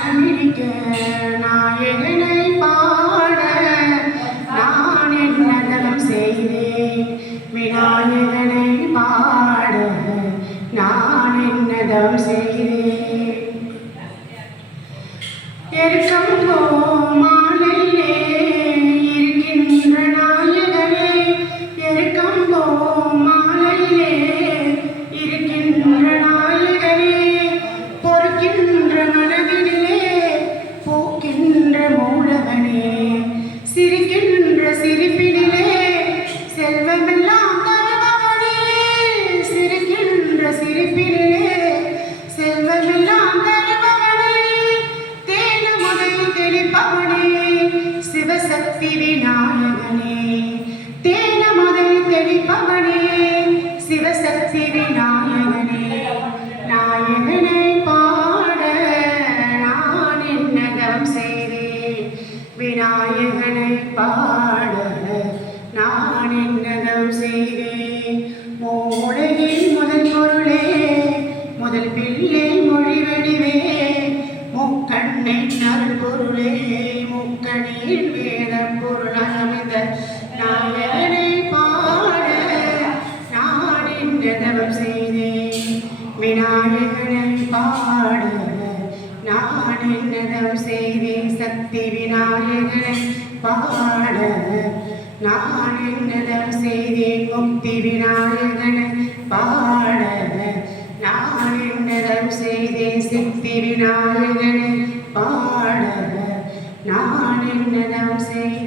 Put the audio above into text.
மனமிடிக்க நாயகனை பாட நான் என்னதம் செய்தேன். விநாயகனை பாட நான் என்னதம் செய்தேன். எருக்கம் மாலையிலே இருக்கின்ற நாயகனே, எருக்கம் மாலையிலே இருக்கின்ற நாயகனே, பொறுக்கின்ற மனதிலே போக்கின்ற மூலவனே, சிரிக்கின்ற சிரிப்பினிலே செல்வமெல்லாம் தருபவனே, சிரிக்கின்ற சிரிப்பினிலே செல்வமெல்லாம் தருபவனே, தேனமுதை தெளிப்பவனே சிவசக்தி விநாயகனே, தேனமுதை தெளிப்பவனே சிவசக்தி விநாயகனே. நாயகனை பாட நான் என்னதம் செய்தேன். விநாயகனை பாட நான் என்னதம் செய்தேன். மூளையின் முதல் பொருளே முதல் பிள்ளை மொழி வடிவே, முக்கண்ணின் அருள்பொருளே முக்கணியின் வேதம் பொருளாமிந்த நாயகனை பாட நான் என்னதம் செய்தேன். விநாயகனை பாட நான் என்னதம் செய்தேன். சக்தி விநாயகனை பாட நான் என்னதம் செய்தேன். முக்தி விநாயகனை பாட நான் என்னதம் செய்தேன். சித்தி விநாயகனை பாட நான் என்னதம் செய்தேன்.